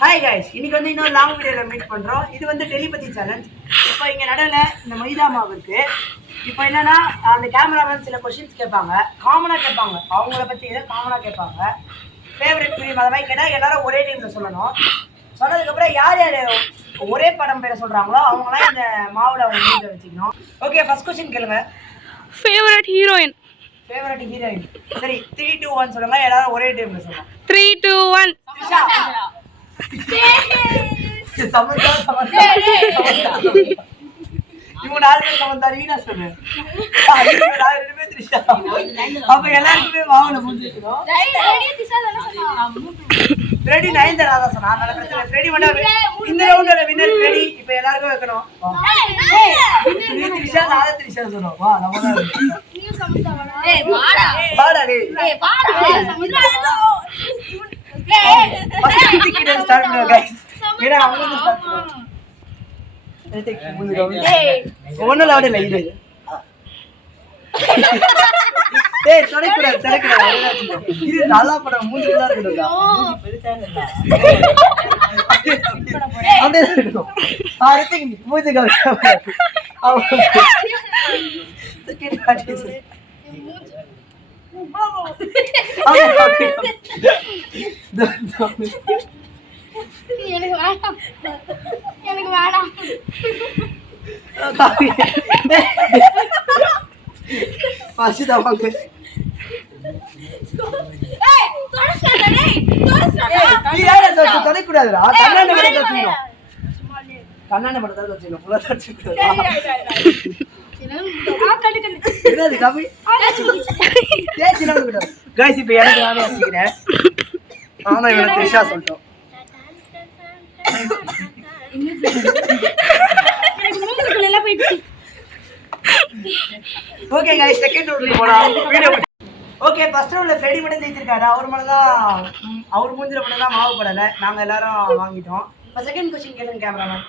Hi guys, இன்னைக்கு வந்து இன்னொரு லாங் வீடியோவில் மீட் பண்ணுறோம். இது வந்து டெலிபதி சேலஞ்ச். இப்போ இங்கே நடுவில் இந்த மைதா மாவு இருக்குது. இப்போ என்னென்னா அந்த கேமராமேன் சில கொஷின்ஸ் கேட்பாங்க, காமனாக கேட்பாங்க, அவங்கள பற்றி எதாவது காமனாக கேட்பாங்க. ஃபேவரட் ஃபிலிம் அதை மாதிரி கேட்டால் எல்லோரும் ஒரே டைமில் சொல்லணும். சொன்னதுக்கப்புறம் யார் யார் ஒரே படம் பேரை சொல்கிறாங்களோ அவங்களாம் இந்த மாவில் அவங்க மீத வச்சுக்கணும். ஓகே, ஃபர்ஸ்ட் கொஸ்டின் கேளுங்க. Favourite heroine. சரி, 3, 2, 1 சொல்லுங்க. எல்லாரும் ஒரே டைம்ல சொல்லணும். 3, 2, 1. இவங்க 4 பேர் சமந்தா, நீ என்ன சொல்லு? அப்ப எல்லாருக்குமே மாவுல முடிஞ்சிருக்கணும். ஃப்ரெடி 9 தான் சொன்னா. அதனால பிரச்சனை. ஃப்ரெடி மட்டும் இந்த ரவுண்டோட வின்னர் ஃப்ரெடி. இப்போ எல்லாருக்கும் வைக்கணும். த்ரிஷா 4 த்ரிஷா சொல்றோம். வா, நம்ம தான். நீ சமந்தா வாடா. டேய் வாடா. வாடா டேய். டேய் வாடா. சமந்தா. ஃபர்ஸ்ட் டிக்கெட் ஸ்டார்ட் பண்ணுங்க गाइस. ஏனா அவங்க வந்து ஸ்டார்ட் பண்ணுவாங்க. ஒன்னும் லாட் இல்ல இது. ஏய் தடை கூட இது நல்லா படம் மூஞ்சில இருக்குடா. அப்படியே இருக்கும். ரித்திக் மூஞ்சி காமிச்சா. செகண்ட் பார்ட்டி எனக்கு வேணாம் தொடக்கூடாதுடா. கண்ணாடி படத்தை வச்சுக்கணும். ஃபுல்லா வச்சுக்கணும். गाइस இப்போ எனக்கு நானே வச்சுக்கிறேன். ஆமா, இவனை த்ரிஷா சொல்லிட்டோம். ஓகே गाइस, செகண்ட் ரவுண்டுக்கு போலாம். வீடியோ ஓகே, ஃபர்ஸ்ட் ரவுண்ட்ல ஃப்ரெடி மட்டும் ஜெயிச்சிருக்காரு. அவர் மூஞ்சில மட்டும் தான் மாவு படல. நாங்க எல்லாரும் வாங்கிட்டோம். இப்போ செகண்ட் क्वेश्चन கேளுங்க கேமராமேன்.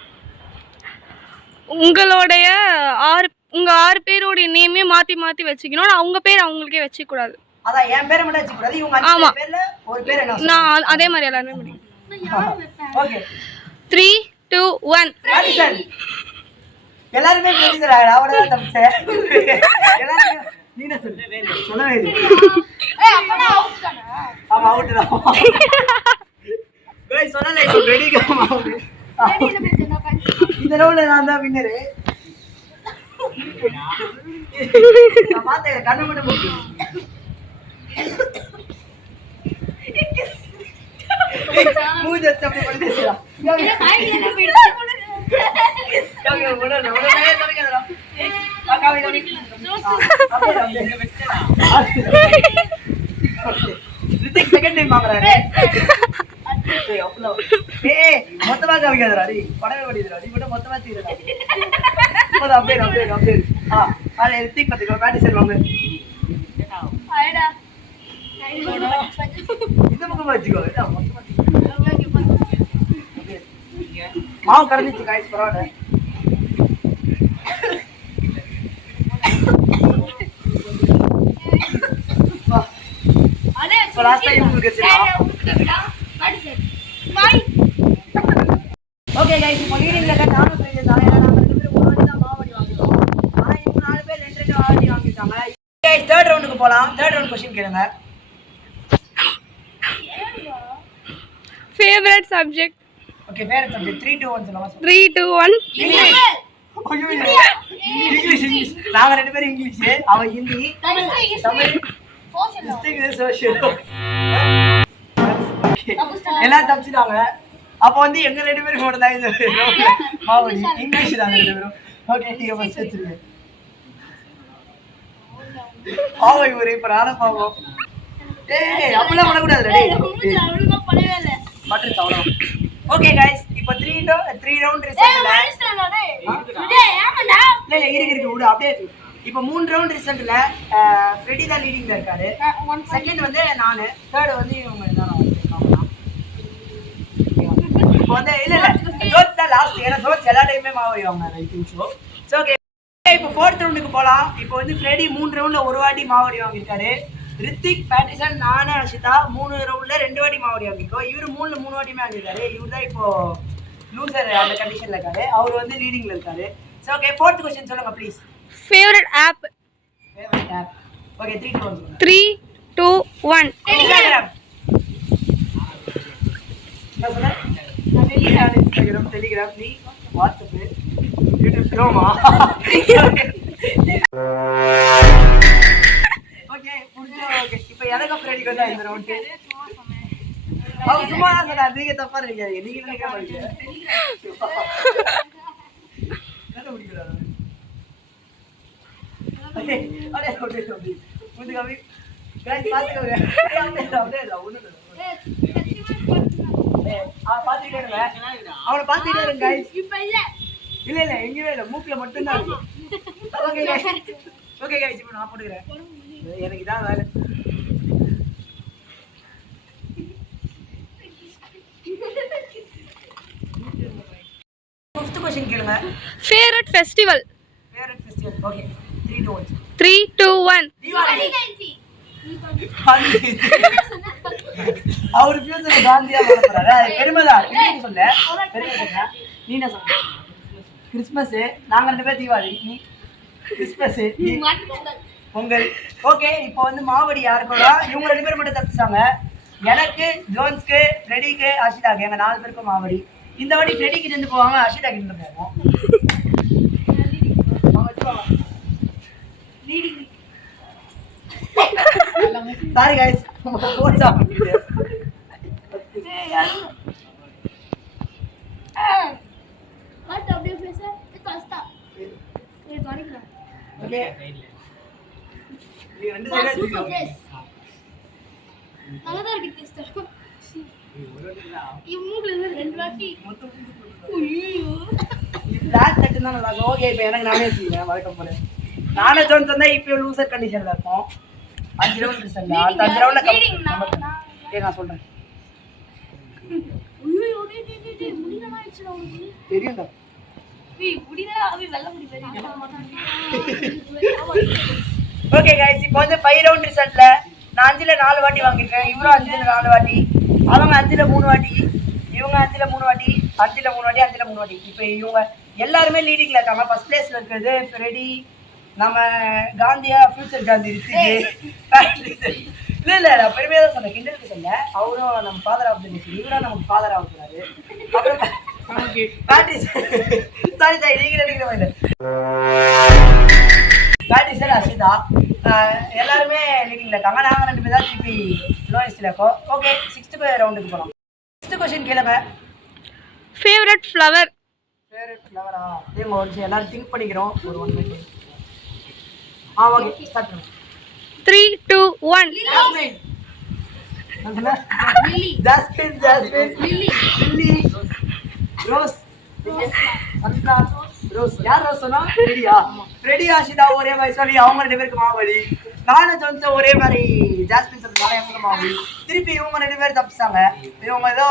உங்க 6 பேரோட நேமே மாத்தி வச்சுக்கணும். அவங்க பேர் அவங்களுக்கே வச்சுக்க கூடாது. அதான் என் பேரை மட்டும் வச்சுக்க கூடாது. இவங்க 5 பேர்ல ஒரு பேர் என்ன? நான் அதே மாதிரி எல்லாரும் முடியும். ஓகே, 3, 2, 1. எல்லாருமே முடிஞ்சிராடா. அவளதான் தப்பிச்சே. எல்லாரும் நீங்க சொல்லவே இல்லை. அப்பனா அவுட் தானே? ஆமா, அவுட் தான். गाइस சொன்னல இப்போ ரெடி கம் ஆகுது. இந்த ரவுண்ட்ல நான் தான் வின்னர். நான் பாத்தே கண்ணு மட்டும் மூடி. மூஞ்சி சப்பி பண்ணிடுறா. ஏய் காய் என்ன போயிடுச்சு? காய் ஓடல சரிங்கடா. காய் ஓடி. ரித்திக் செகண்ட் டைம் வாங்குறாரு. ஏய் அப்பளோ. ஏய் மொத்தமா காமிக்காதடா. டேய் படவே ஓடிடுடா. நீ மட்டும் மொத்தமா தீரடா. போடா அப்படியே. ஆ ரித்திக் பத்திக்கோ பேட்டி செல் வாங்க. ஆயிடா. இந்த பக்கம் வச்சுக்கோ. இதா மொத்தமா மாவு கரைஞ்சிச்சு गाइस, பரவாயில்லை. அடே லாஸ்ட் டைம் உங்களுக்கு தெரியுமா? ஓகே गाइस, இப்போ லீடிங்ல இருக்க நானும் ஃப்ரெண்ட்ஸ் தான். நாங்க 2 பேரும் ஒரு வாட்டி தான் மாவடி வாங்கிட்டோம். ஆனா இப்போ 4 பேர் 2 வாட்டி வாங்கிட்டாங்க. गाइस தேர்ட் ரவுண்டுக்கு போலாம். தேர்ட் ரவுண்ட் क्वेश्चन கேளுங்க. Favourite subject. Okay, favourite subject 3, 2, 1 சொல்லுங்க. 3, 2, 1. இங்கிலீஷ். நாங்க 2 பேரும் இங்கிலீஷ், அவ ஹிந்தி, தமிழ், சோஷியல். எல்லாம் தப்பிச்சிட்டாங்க. அப்போ வந்து எங்க 2 பேருக்கு மட்டும் தான் இந்த மாவடி இங்கிலீஷ் தான் 2 பேரும். ஓகே, நீங்க ஃபர்ஸ்ட் வச்சிருங்க. பாவம் இவரு இப்ப நானும் பாவம். ஏய் அப்படிலாம் பண்ணக்கூடாது. ஒழுங்கா பண்ணவே இல்ல. பட்டர் அவ்வளவு. ஓகே गाइस, இப்போ 3 ரவுண்ட் ரிசல்ட்ல டேய் ஆமாடா. இல்ல இருக்கு விடு அப்படியே. இப்போ 3 ரவுண்ட் ரிசல்ட்ல ஃப்ரெடி தான் லீடிங்ல இருக்காரு. செகண்ட் வந்து நானு, தேர்ட் வந்து இவங்க எல்லாரும் இருக்காங்க. இப்போ வந்து இல்ல ஜோத் தான் லாஸ்ட். ஏன்னா ஜோத் எல்லா டைமே மாவடிவாங்க. I think so. ஓகே, இப்போ 4th ரவுண்டுக்கு போலாம். இப்போ வந்து ஃப்ரெடி 3 ரவுண்ட்ல ஒரு வாட்டி மாவடி வாங்கிட்டாரு. ரித்திக், பேட்டிசன், நானு, அஷிதா 3 ரவுண்ட்ல 2 வாட்டி மாவடி வாங்கிருக்கோம். இவரு 3 வாட்டியுமே வாங்கிருக்காரு. இவரு தான் இப்போ லூசர் அந்த கண்டிஷன்ல இருக்காரு. அவர் வந்து லீடிங்ல இருக்காரு. சோ ஓகே, 4th क्वेश्चन சொல்லுங்க please. Favourite app. Favourite app. Okay 3 2 1 சொல்லுங்க. 3 2 1 டெலிகிராம். என்ன சொல்ற? டெலிகிராம், நீ வாட்ஸ்அப், யூடியூப், க்ரோமா. ஓகே புரிஞ்சு. ஓகே இப்போ எனக்கு ஃப்ரெண்ட் வந்து இந்த ரவுண்ட் சும்மா தான் சொன்னா, நீங்க தப்பா நினைக்காதீங்க. நீங்க நினைக்க மாட்டீங்க. என்ன முடிக்கிறாரு? அடே அடே ஓகே வந்து கவி गाइस பாத்துக்கோங்க. அப்படியே இல்ல ஒண்ணு இல்ல. பாத்துக்கிட்டே இருங்க. அவனை பாத்துக்கிட்டே இருங்க गाइस. இப்ப இல்ல இல்ல இல்ல எங்கேயுமே இல்ல, மூக்குல மட்டும் தான் இருக்கு. Okay guys. ஓகே गाइस, இப்போ நான் போடுறேன். எனக்கு இதான் வேலை. ஃபிஃப்த் क्वेश्चन கேளுங்க. Favourite festival. Favourite festival. Okay 3 2 1 3 2 1 Deepavali. அவர் ஃபியூச்சர்ல காந்தியா மாற போறாரு. பெருமைதான். நீ சொல்ல. பெருமை சொல்ல. நீ என்ன சொல்ற? கிறிஸ்மஸ். நாங்க 2 பேர் தீபாவளி. நீ கிறிஸ்மஸ். நீ பொங்கல். ஓகே இப்போ வந்து மாவடி யாருக்கும்னா இவங்க 2 பேர் மட்டும் தப்பிச்சாங்க. எனக்கு, ஜோன்ஸ்க்கு, ஃப்ரெடிக்கு, அஷிதாக்கு, எங்க 4 பேருக்கும் மாவடி. இந்த வாட்டி ஃப்ரெடி கிட்ட இருந்து போவாங்க, அஷிதா கிட்ட இருந்து போவோம். சாரி गाइस, போன் சாப்பிட்டு. வாட் அப்படியே பேச கஷ்டா ஏ காணிக்கலாம். ஓகே நீ ரெண்டு சைடுல இருக்கீங்க. நல்லதா இருக்கு டேஸ்ட். இவங்க 2 வாட்டி ஐயோ நீ பிளாக் தட்டு தான் நல்லா இருக்கும். ஓகே இப்போ எனக்கு நானே வச்சுக்கிறேன் வழக்கம் போல. நானே ஜோன் சொன்னா இப்போ லூசர் கண்டிஷன்ல இருக்கும். 5 ரவுண்ட் ரிசல்ட். அடுத்த 5 ரவுண்ட்ல நான் சொல்றேன். ஐயோ டேய் முடியலமா ஆயிடுச்சு உங்களுக்கு. தெரியும்டா. ஏய் முடியல அது வெல்ல முடியல. ஓகே गाइस, இப்போ வந்து 5 ரவுண்ட் ரிசல்ட்ல நான் 5ல 4 வாட்டி வாங்கிட்டேன். இவரும் 5ல 4 வாட்டி, அவங்க 5ல 3 வாட்டி, இவங்க 5ல 3 வாட்டி, 5ல 3 வாட்டி, 5ல 3 வாட்டி. இப்போ இவங்க எல்லாருமே லீடிங்ல இருக்காங்க. ஃபர்ஸ்ட் பிளேஸ்ல இருக்கிறது ஃப்ரெடி, நம்ம காந்தியா, ஃபியூச்சர் காந்தி இருக்கு. இல்ல இல்ல நான் பெருமையா தான் சொன்னேன், கிண்டலுக்கு சொன்னேன். அவரும் நம்ம ஃபாதர் ஆஃப் தி நேஷன், இவரும் நமக்கு ஃபாதர் ஆகுறாரு. அப்புறம் பேட்டரி சாரி சாரி நீங்க நினைக்கிற மாதிரி பேட்டரி சார் அஷிதா எல்லாருமே லீடிங்ல இருக்காங்க. நாங்க 2 பேர் தான் திருப்பி லோயஸ்ட்ல இருக்கோம். ஓகே 6th ரவுண்டுக்கு போகலாம். 6th क्वेश्चन கேளுங்க. Favourite flower. ஃபேவரட் ஃப்ளவரா? ஏங்க ஒரு எல்லாரும் திங்க் பண்ணிக்கிறோம். ஒரு 1 மினிட். ஓகே ஸ்டார்ட் பண்ணுங்க. 3 2 1 ஜாஸ்மின். என்னது? Lily. Jasmine. Lily. Rose. Sunflower. Rose. யார் ரோஸ் சொன்னா? ஃப்ரெடியா? ஃப்ரெடி ஆஷிதா ஒரே மாதிரி சொல்லி அவங்க 2 பேருக்கு மாவடி. நானும் ஜோன்ஸ் ஒரே மாதிரி ஜாஸ்மின் சொல்றதுனால எனக்கு மாவடி. திருப்பி இவங்க 2 பேர் தப்பிச்சாங்க. இவங்க ஏதோ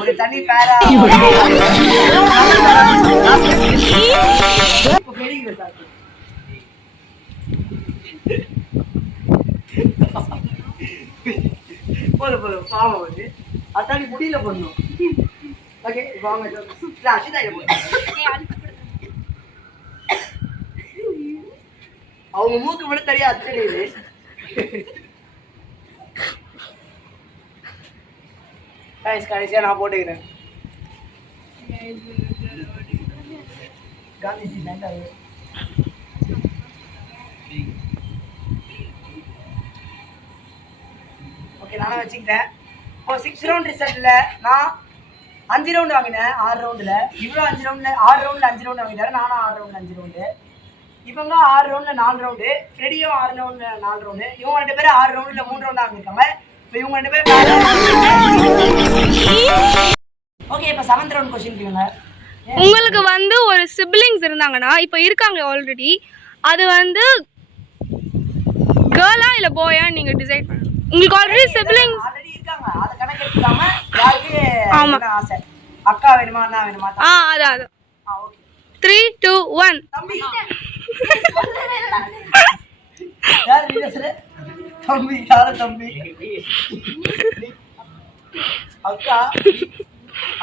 ஒரு தனி பேரா இப்போ ஃப்ரெடிக்கு சார் போதும் பாவம் வந்து அத்தாடி முடியல பண்ணும். ஓகே வாங்க அஷிதா அவங்க மூக்கு மட்டும் தெரியா தெரியுது. கடைசியா நான் போட்டுக்கிறேன். காந்திஜி வேண்டாம். ஓகே நானும் வச்சுக்கிட்டேன். இப்போ 6 ரவுண்ட் ரிசல்ட்ல நான் 5 ரவுண்ட் வாங்கினேன் 6 ரவுண்டில். இவ்வளோ 5 ரவுண்டில் 6 ரவுண்டில் 5 ரவுண்ட் வாங்கிட்டாரு. நானும் 6 ரவுண்டில் 5 ரவுண்டு. இவங்க 6 ரவுண்டில் 4 ரவுண்டு. ஃப்ரெடியும் 6 ரவுண்டில் 4 ரவுண்டு. இவங்க 2 பேரும் 6 ரவுண்டில் 3 ரவுண்டாக வாங்கியிருக்காங்க. இப்போ இவங்க 2 பேரும் ஓகே இப்போ 7th ரவுண்ட் क्वेश्चन கேளுங்க. உங்களுக்கு வந்து ஒரு சிப்லிங்ஸ் இருந்தாங்கன்னா இப்போ இருக்காங்க ஆல்ரெடி, அது வந்து கேர்ளா இல்லை பாயா நீங்கள் டிசைட் பண்ணணும். உங்களுக்கு ஆல்ரெடி சிப்லிங்ஸ் ஆல்ரெடி இருக்காங்க. அதை கணக்கு எடுத்துக்காம யாருக்கு என்ன ஆசை, அக்கா வேணுமா அண்ணா வேணுமா? அதான் ஓகே 3 2 1 தம்பி. யார் நீங்க சொல்லு? தம்பி யார தம்பி அக்கா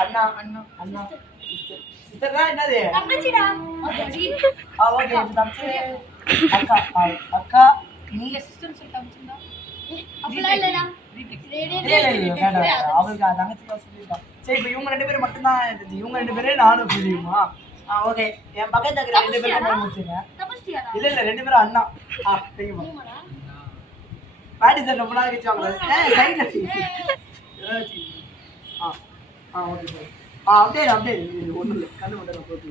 அண்ணா அண்ணா அண்ணா சிஸ்டர்னா என்னது தங்கச்சிடா ஓகே தம்பி அக்கா அக்கா நீங்க சிஸ்டர் சொல்லி தங்கச்சிடா அப்பலாம் இல்லடா அவளுக்கு தங்கச்சி சொல்லிட்டான். சரி இப்போ இவங்க 2 பேரும் மட்டும்தான் இருந்துச்சு. இவங்க 2 பேரும் நானும் புரியுமா? ஓகே என் பக்கத்துல இருக்கிற 2 பேரும் முடிச்சுங்க. இல்ல 2 பேரும் அண்ணா. தெரியுமா பாட்டி சார் ரொம்ப நாள் கழிச்சு வாங்கலாம். சைட்ல ஓகே அப்படியே ஒன்றும் இல்லை கண்ணு மட்டும் நான் போட்டு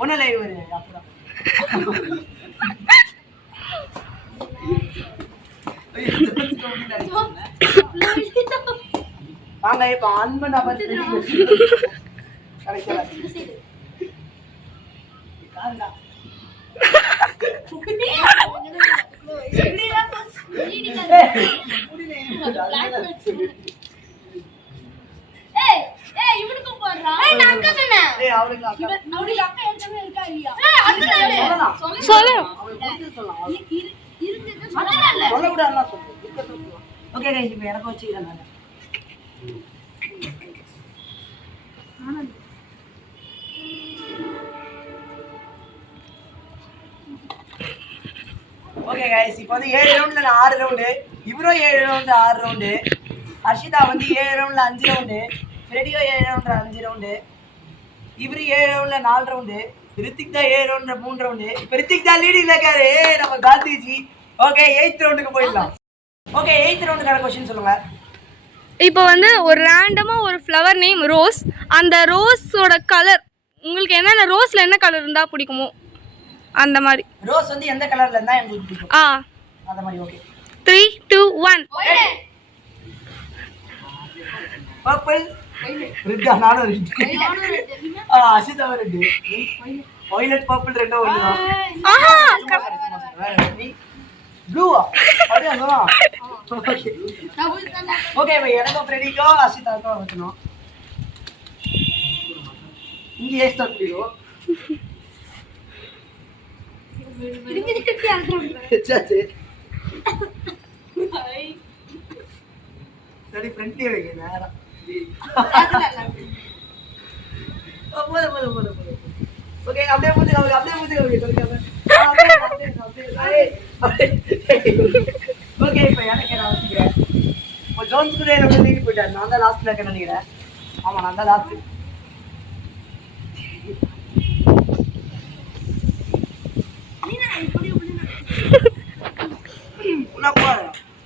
ஒன்றும் இல்லை இவர் அப்படிதான் வாங்க இப்ப அன்பன் அவர் ஓகே கைஸ் இப்போ எனக்கு வச்சுக்கிறேன் நான் ஓகே கைஸ் இப்போ வந்து 7 ரவுண்ட்ல நான் 6 ரவுண்டு இவரும் 7 ரவுண்டு 6 ரவுண்டு அர்ஷிதா வந்து 7 ரவுண்ட்ல 5 ரவுண்டு ஃப்ரெடியோ 7 ரவுண்ட்ல 5 ரவுண்டு இவரு 7 ரவுண்ட்ல 4 ரவுண்டு ரித்திக் தான் 7 ரவுண்ட்ல 3 ரவுண்டு இப்போ ரித்திக் தான் லீடிங்ல இருக்காரு நம்ம கார்த்திஜி ஓகே 8th ரவுண்டுக்கு போயிடலாம் ஓகே 8th ரவுண்டுக்கான क्वेश्चन சொல்லுங்க இப்போ வந்து ஒரு ரேண்டமா ஒரு ஃப்ளவர் நேம் ரோஸ் அந்த ரோஸோட கலர் உங்களுக்கு என்னென்ன ரோஸ்ல என்ன கலர் இருந்தா பிடிக்குமோ அந்த மாதிரி ரோஸ் வந்து எந்த கலர்ல இருந்தா உங்களுக்கு பிடிக்கும் அந்த மாதிரி ஓகே 3 2 1 பர்பிள் ரெட் நானும் red Ashitha red violet purple ரெண்டும் ஒண்ணுதான் ப்ளூ அப்படியே ஓகே பை எனக்கு ஃப்ரெடிக்கோ அஷிதாக்கோ வரணும் இங்க ஏஸ்டா புரியோ சரி ஃப்ரெண்ட்லி வைங்க நேரா ஓகே அப்படியே மூஞ்சி ஓகே இப்போ எனக்கு நான் வச்சுக்கிறேன் இப்போ ஜோன்ஸ் கூட எனக்கு நீங்க போயிட்டாரு நான் தான் லாஸ்ட்ல இருக்கேன் நினைக்கிறேன் ஆமா நான் தான் லாஸ்ட்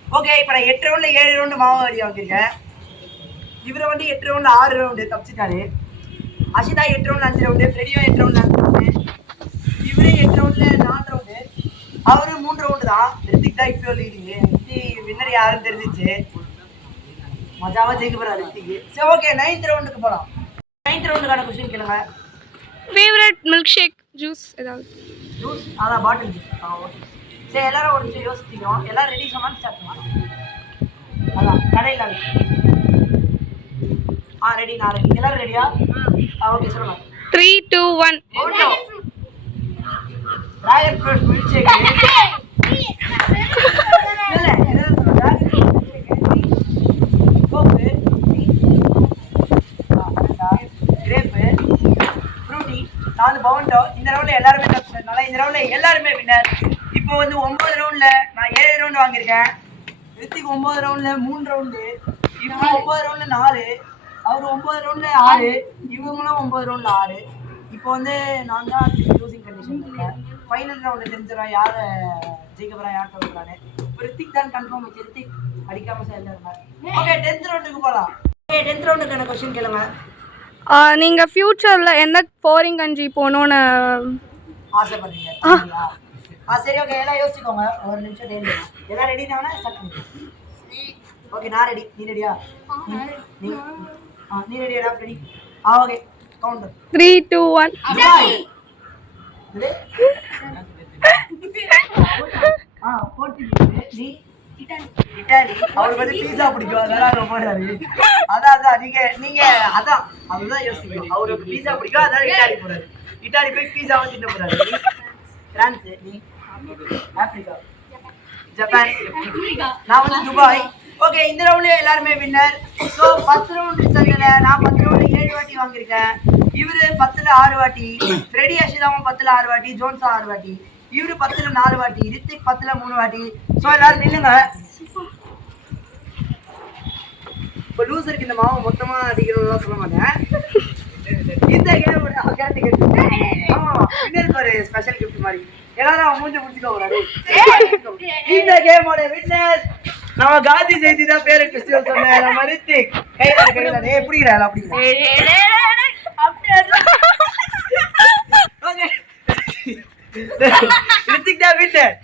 ஓகே இப்போ நான் 8 ரவுண்ட்ல 7 ரவுண்டு மாவாடி வாங்கியிருக்கேன் இவரை வந்து 8 ரவுண்ட்ல 6 ரவுண்டு தப்பிச்சிட்டாரு அஷிதா 8 ரவுண்ட்ல 5 ரவுண்டு ஃப்ரெடியோ 8 ரவுண்ட்ல 5 ரவுண்டு இவரே 8 ரவுண்ட்ல 4 ரவுண்டு அவரு 3 ரவுண்டு தான் ரித்திக் தான் இப்போ லீடிங்கு வின்னர் யாருன்னு தெரிஞ்சிச்சு மஜாவா ஜெயிக்க போறாரு ரித்திக் சரி ஓகே 9th ரவுண்டுக்கு போகலாம் 9th ரவுண்டுக்கான क्वेश्चन கேளுங்க ஃபேவரட் மில்க் ஷேக் ஜூஸ் ஏதாவது ஜூஸ் அதான் பாட்டில் ஜூஸ் ஓகே சரி எல்லாரும் ஒரு நிமிஷம் யோசிச்சிக்கோம் எல்லாரும் ரெடி சொன்னாலும் ஸ்டார்ட் பண்ணலாம் அதான் கடையில் ரெடி நான் ரெடி எல்லாரும் ரெடியா ஓகே சொல்லுங்க 3 2 1 ஓட்டோ ராயல் ஃப்ரூட் மில்க் ஷேக் இல்ல என்ன சொல்றேன் ராயல் ஃப்ரூட் மில்க் ஷேக் கோப்பு கிரேப் ஃப்ரூட்டி நான் பவுண்டோ இந்த ரவுண்ட்ல எல்லாரும் தப்பிச்சனால இந்த ரவுண்ட்ல எல்லாரும் வின்னர் இப்போ வந்து 9 ரவுண்ட்ல நான் 7 ரவுண்ட் வாங்கியிருக்கேன் ரித்திக் 9 ரவுண்ட்ல 3 ரவுண்டு இப்போ 9 ரவுண்ட்ல 4 அவர் 9 ரவுண்ட்ல 6 இவங்களும் 9 ரவுண்ட்ல 6 இப்போ வந்து நான் தான் லூசிங் கண்டிஷன் இருக்கேன் ஃபைனல் ரவுண்ட் தெரிஞ்சிடும் யார் ஜெயிக்க போறா யார் தோற்கறானே ரித்திக் தான் கன்ஃபார்ம் ஆச்சு ரித்திக் அடிக்காம சேர்ந்தாங்க ஓகே 10th ரவுண்டுக்கு போகலாம் ஓகே 10th ரவுண்டுக்கான क्वेश्चन கேளுங்க நீங்க ஃபியூச்சர்ல எந்த ஃபாரின் கண்ட்ரி போகணும்னு ஆசைப்படுறீங்க சரி ஓகே எல்லாம் யோசிச்சுக்கோங்க ஒரு நிமிஷம் தேடி எல்லாம் ரெடினா ஸ்டார்ட் பண்ணுங்க ஓகே நான் ரெடி நீ ரெடியா நீ ரெடியா ரெடி ஓகே கவுண்ட் 3 2 1 நீ இட்டாலி அவருக்கு வந்து பீஸா பிடிக்கும் அதெல்லாம் ரொம்ப அதான் நீங்க அதான் அதுதான் யோசிக்கணும் அவருக்கு பீஸா பிடிக்கும் அதனால இட்டாலி போறாரு இட்டாலி போய் பீஸாவும் தின்ன போறாரு பிரான்ஸ் நீ ஆப்பிரிக்கா, ஜப்பான், நான் வந்து துபாய். ஓகே, இந்த ரவுண்ட்ல எல்லாருமே வின்னர். ஸோ 10 ரவுண்ட் ரிசல்ட்ல நான் 10 ரவுண்ட் 7 வாட்டி வாங்கியிருக்கேன். இவரு 10ல 6 வாட்டி, ஃப்ரெடி அஷிதாவும் 10ல 6 வாட்டி, ஜோன்ஸா 6 வாட்டி, இவரு 10ல 4 வாட்டி, ரித்திக் 10ல 3 வாட்டி. ஸோ எல்லாரும் நில்லுங்க. இப்போ லூசருக்கு இந்த மாவு மொத்தமா அடிக்கிறதா சொல்ல மாட்டேன். இந்த கேமோட ஆமா வின்னருக்கு ஒரு ஸ்பெஷல் கிஃப்ட் மாதிரி எல்லாரும் அவன் மூஞ்ச முடிச்சுக்கோங்க. இந்த கேமோட வின்னர் நம்ம காந்தி ஜெயந்தி தான் பேரு ஃபெஸ்டிவல் சொன்னேன். நம்ம ரித்திக் கையில எப்படிங்கிறாள் அப்படிங்க. ரித்திக் தான் வின்னர்.